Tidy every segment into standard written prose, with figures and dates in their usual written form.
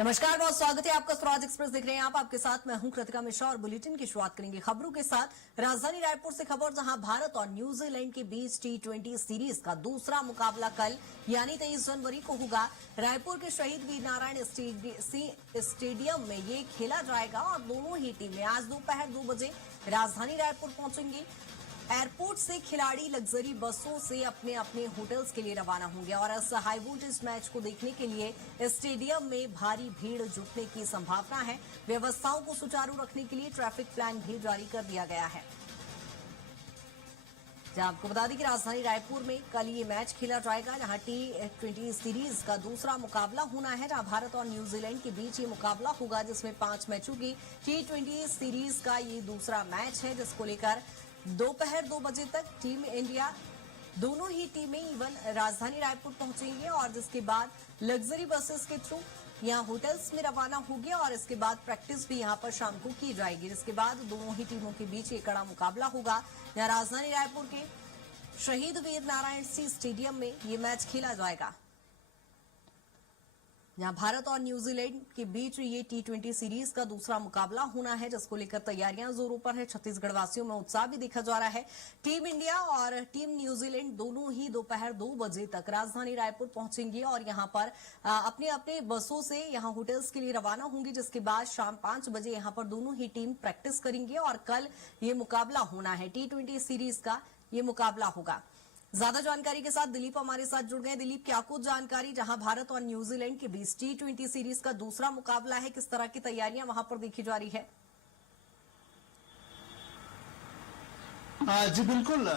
नमस्कार, बहुत स्वागत है आपका। स्वराज एक्सप्रेस देख रहे हैं आप। आपके साथ मैं हूं कृतिका मिश्रा और बुलेटिन की शुरुआत करेंगे खबरों के साथ। राजधानी रायपुर से खबर, जहां भारत और न्यूजीलैंड के बीच T20 सीरीज का दूसरा मुकाबला कल यानी 23 जनवरी को होगा। रायपुर के शहीद वीर नारायण स्टेडियम में ये खेला जाएगा और दोनों ही टीमें आज दोपहर 2 बजे राजधानी रायपुर पहुंचेंगी। एयरपोर्ट से खिलाड़ी लग्जरी बसों से अपने अपने होटल्स के लिए रवाना होंगे और इस हाई वोल्टेज मैच को देखने के लिए स्टेडियम में भारी भीड़ जुटने की संभावना है। व्यवस्थाओं को सुचारू रखने के लिए ट्रैफिक प्लान भी जारी कर दिया गया है। जहां आपको बता दें कि राजधानी रायपुर में कल ये मैच खेला जाएगा, जहां T20 सीरीज का दूसरा मुकाबला होना है, जहां भारत और न्यूजीलैंड के बीच ये मुकाबला होगा, जिसमें 5 मैचों की T20 सीरीज का ये दूसरा मैच है, जिसको लेकर दोपहर 2 बजे तक टीम इंडिया दोनों ही टीमें इवन राजधानी रायपुर पहुंचेंगे और जिसके बाद लग्जरी बसेस के थ्रू यहां होटल्स में रवाना होंगे और इसके बाद प्रैक्टिस भी यहां पर शाम को की जाएगी। जिसके बाद दोनों ही टीमों के बीच एक कड़ा मुकाबला होगा। यहां राजधानी रायपुर के शहीद वीर नारायण स्टेडियम में ये मैच खेला जाएगा। यहां भारत और न्यूजीलैंड के बीच ये T20 सीरीज का दूसरा मुकाबला होना है, जिसको लेकर तैयारियां जोरों पर है। छत्तीसगढ़ वासियों में उत्साह भी देखा जा रहा है। टीम इंडिया और टीम न्यूजीलैंड दोनों ही दोपहर 2 बजे तक राजधानी रायपुर पहुंचेंगे और यहां पर अपने अपने बसों से यहां होटल्स के लिए रवाना होंगी। जिसके बाद शाम 5 बजे यहां पर दोनों ही टीम प्रैक्टिस करेंगे और कल ये मुकाबला होना है। T20 सीरीज का ये मुकाबला होगा। ज्यादा जानकारी के साथ दिलीप हमारे साथ जुड़ गए। दिलीप, क्या कुछ जानकारी, जहां भारत और न्यूजीलैंड के बीच T20 सीरीज का दूसरा मुकाबला है, किस तरह की तैयारियां वहां पर देखी जा रही है? जी बिल्कुल।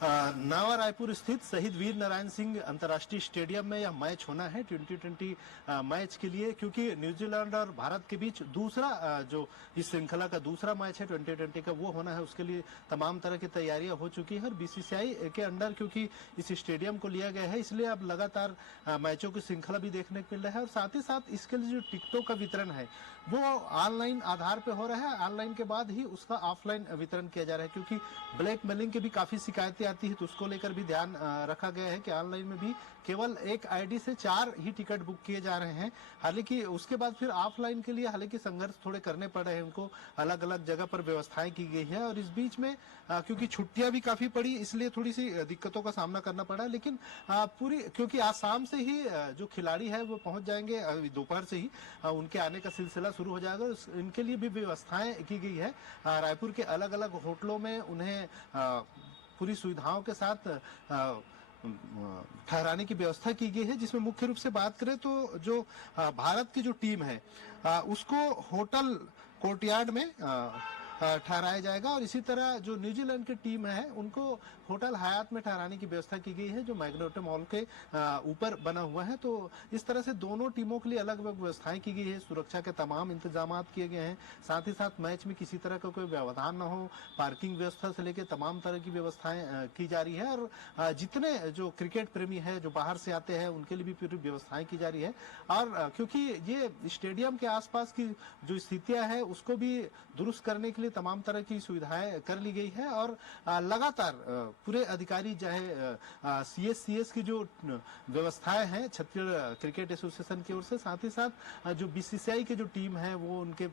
नवा रायपुर स्थित शहीद वीर नारायण सिंह अंतर्राष्ट्रीय स्टेडियम में यह मैच होना है T20 मैच के लिए, क्योंकि न्यूजीलैंड और भारत के बीच दूसरा जो इस श्रृंखला का दूसरा मैच है T20 का, वो होना है। उसके लिए तमाम तरह की तैयारियां हो चुकी है और BCCI के अंडर क्योंकि इस स्टेडियम को लिया गया है, इसलिए अब लगातार मैचों की श्रृंखला भी देखने को मिल रहा है। और साथ ही साथ इसके लिए जो टिकटों का वितरण है वो ऑनलाइन आधार पर हो रहा है। ऑनलाइन के बाद ही उसका ऑफलाइन वितरण किया जा रहा है, क्योंकि ब्लैक मेलिंग की भी काफी शिकायतें आती है, तो उसको लेकर भी ध्यान रखा गया है कि ऑनलाइन में भी केवल एक आईडी से 4 ही टिकट बुक किए जा रहे हैं। हालांकि उसके बाद फिर ऑफलाइन के लिए हालांकि संघर्ष थोड़े करने पड़ रहे हैं उनको, अलग अलग जगह पर व्यवस्थाएं की गई है। और इस बीच में क्योंकि छुट्टियां भी काफी पड़ी, इसलिए थोड़ी सी दिक्कतों का सामना करना पड़ा। लेकिन पूरी क्योंकि आज शाम से ही जो खिलाड़ी है वो पहुंच जाएंगे, दोपहर से ही उनके आने का सिलसिला शुरू हो जाएगा। इनके लिए भी व्यवस्थाएं की गई है। रायपुर के अलग अलग होटलों में उन्हें पूरी सुविधाओं के साथ ठहराने की व्यवस्था की गई है। जिसमें मुख्य रूप से बात करें तो जो भारत की जो टीम है उसको होटल कोर्टयार्ड में ठहराया जाएगा और इसी तरह जो न्यूजीलैंड की टीम है उनको होटल हयात में ठहराने की व्यवस्था की गई है, जो मैग्नेटो मॉल के ऊपर बना हुआ है। तो इस तरह से दोनों टीमों के लिए अलग अलग व्यवस्थाएं की गई है। सुरक्षा के तमाम इंतजाम किए गए हैं। साथ ही साथ मैच में किसी तरह का कोई व्यवधान न हो, पार्किंग व्यवस्था से लेकर तमाम तरह की व्यवस्थाएं की जा रही है। और जितने जो क्रिकेट प्रेमी है जो बाहर से आते हैं उनके लिए भी पूरी व्यवस्थाएं की जा रही है। और क्योंकि ये स्टेडियम के आसपास की जो स्थितियां है उसको भी दुरुस्त करने के लिए तमाम तरह की सुविधाएं कर ली गई है। और लगातार पूरे अधिकारी चाहे CSCS की जो व्यवस्थाएं हैं छत्तीसगढ़ क्रिकेट एसोसिएशन की ओर से, साथ ही साथ जो BCCI की जो टीम है वो उनके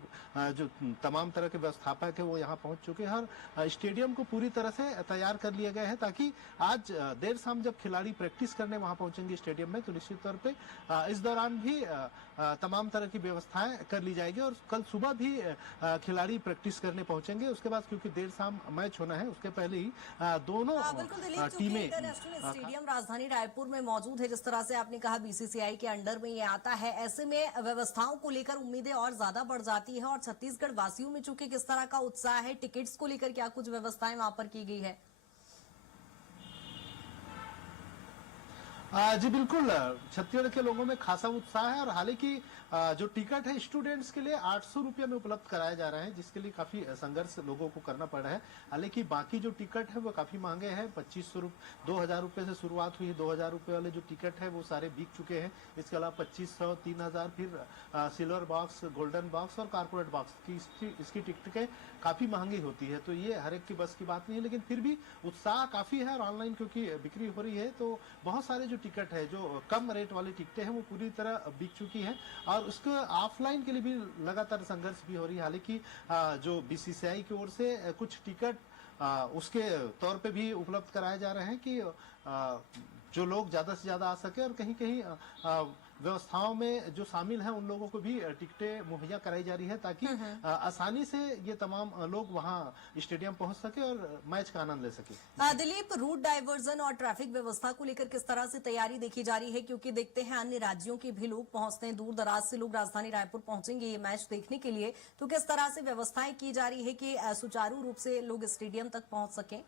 जो तमाम तरह के व्यवस्थापक है वो यहाँ पहुंच चुके हैं और स्टेडियम को पूरी तरह से तैयार कर लिया गया है, ताकि आज देर शाम जब खिलाड़ी प्रैक्टिस करने वहां पहुंचेंगे स्टेडियम में तो निश्चित तौर पर इस दौरान भी तमाम तरह की व्यवस्थाएं कर ली जाएगी। और कल सुबह भी खिलाड़ी प्रैक्टिस करने पहुंचेंगे। उसके बाद क्योंकि देर शाम मैच होना है उसके पहले ही दोनों टीमें इंटरनेशनल स्टेडियम राजधानी रायपुर में मौजूद है। जिस तरह से आपने कहा BCCI के अंडर में ये आता है, ऐसे में व्यवस्थाओं को लेकर उम्मीदें और ज्यादा बढ़ जाती है। और छत्तीसगढ़ वासियों में चूंकि किस तरह का उत्साह है, टिकट्स को लेकर क्या कुछ व्यवस्थाएं वहां पर की गई है? जी बिल्कुल, छत्तीसगढ़ के लोगों में खासा उत्साह है। और हालांकि जो टिकट है स्टूडेंट्स के लिए 800 रुपये में उपलब्ध कराया जा रहा है, जिसके लिए काफी संघर्ष लोगों को करना पड़ रहा है। हालांकि बाकी जो टिकट है वो काफी महंगे हैं। 2500 रुपये 2000 रुपये से शुरुआत हुई है। 2000 रुपये वाले जो टिकट है वो सारे बिक चुके हैं। इसके अलावा 2500, 3000, फिर सिल्वर बॉक्स, गोल्डन बॉक्स और कारपोरेट बॉक्स की इसकी टिकटें काफी महंगी होती है। तो ये हर एक की बस की बात नहीं है, लेकिन फिर भी उत्साह काफी है। और ऑनलाइन क्योंकि बिक्री हो रही है तो बहुत सारे जो टिकट है, जो कम रेट वाली टिकटें हैं, वो पूरी तरह बिक चुकी है और उसके ऑफलाइन के लिए भी लगातार संघर्ष भी हो रही है। हालांकि जो बीसीसीआई की ओर से कुछ टिकट उसके तौर पे भी उपलब्ध कराए जा रहे हैं कि जो लोग ज्यादा से ज्यादा आ सके और कहीं कहीं व्यवस्थाओं में जो शामिल हैं उन लोगों को भी टिकटें मुहैया कराई जा रही है ताकि आसानी से ये तमाम लोग वहां स्टेडियम पहुंच सके और मैच का आनंद ले सके। दिलीप, रूट डाइवर्जन और ट्रैफिक व्यवस्था को लेकर किस तरह से तैयारी देखी जा रही है, क्योंकि देखते हैं अन्य राज्यों के भी लोग पहुंचते हैं, दूर दराज से लोग राजधानी रायपुर पहुंचेंगे ये मैच देखने के लिए, तो किस तरह से व्यवस्थाएं की जा रही है कि सुचारू रूप से लोग स्टेडियम तक पहुंच सकें?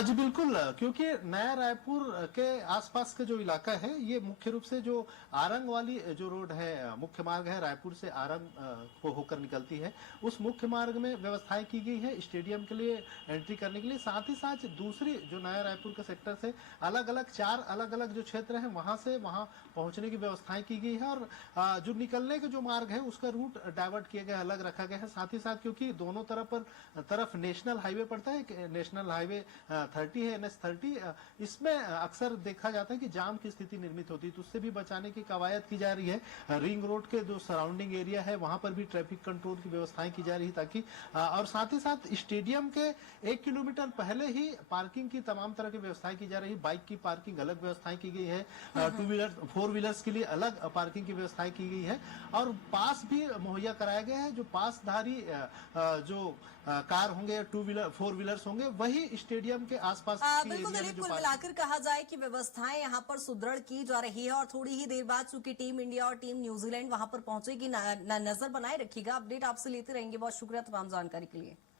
जी बिल्कुल, क्योंकि नया रायपुर के आसपास का जो इलाका है ये मुख्य रूप से जो आरंग वाली जो रोड है, मुख्य मार्ग है, रायपुर से आरंग को होकर निकलती है, उस मुख्य मार्ग में व्यवस्थाएं की गई है स्टेडियम के लिए एंट्री करने के लिए। साथ ही साथ दूसरी जो नया रायपुर के सेक्टर से अलग अलग 4 अलग अलग जो क्षेत्र हैं वहां से वहां पहुंचने की व्यवस्थाएं की गई है और जो निकलने का जो मार्ग है उसका रूट डाइवर्ट किया गया, अलग रखा गया है। साथ ही साथ क्योंकि दोनों तरफ नेशनल हाईवे पड़ता है, नेशनल हाईवे 30 है, NH 30, इसमें अक्सर देखा जाता है कि जाम की स्थिति निर्मित होती है, तो उससे भी बचाने की कवायद की जा रही है। रिंग रोड के जो सराउंडिंग एरिया है वहां पर भी ट्रैफिक कंट्रोल की व्यवस्थाएं की जा रही है ताकि और साथ ही साथ स्टेडियम के 1 किलोमीटर पहले ही पार्किंग की तमाम तरह की व्यवस्थाएं की जा रही है। बाइक की पार्किंग अलग व्यवस्थाएं की गई है, 2 व्हीलर 4 व्हीलर्स के लिए अलग पार्किंग की व्यवस्थाएं की गई है और पास भी मुहैया कराया गया है। जो पासधारी जो कार होंगे, 2 व्हीलर 4 व्हीलर्स होंगे, वही स्टेडियम के आसपास बिल्कुल दिलीप, कुल मिलाकर कहा जाए कि व्यवस्थाएं यहाँ पर सुदृढ़ की जा रही है और थोड़ी ही देर बाद चूंकि टीम इंडिया और टीम न्यूजीलैंड वहां पर पहुंचेगी, नजर बनाए रखिएगा। अपडेट आपसे लेते रहेंगे। बहुत शुक्रिया तमाम जानकारी के लिए।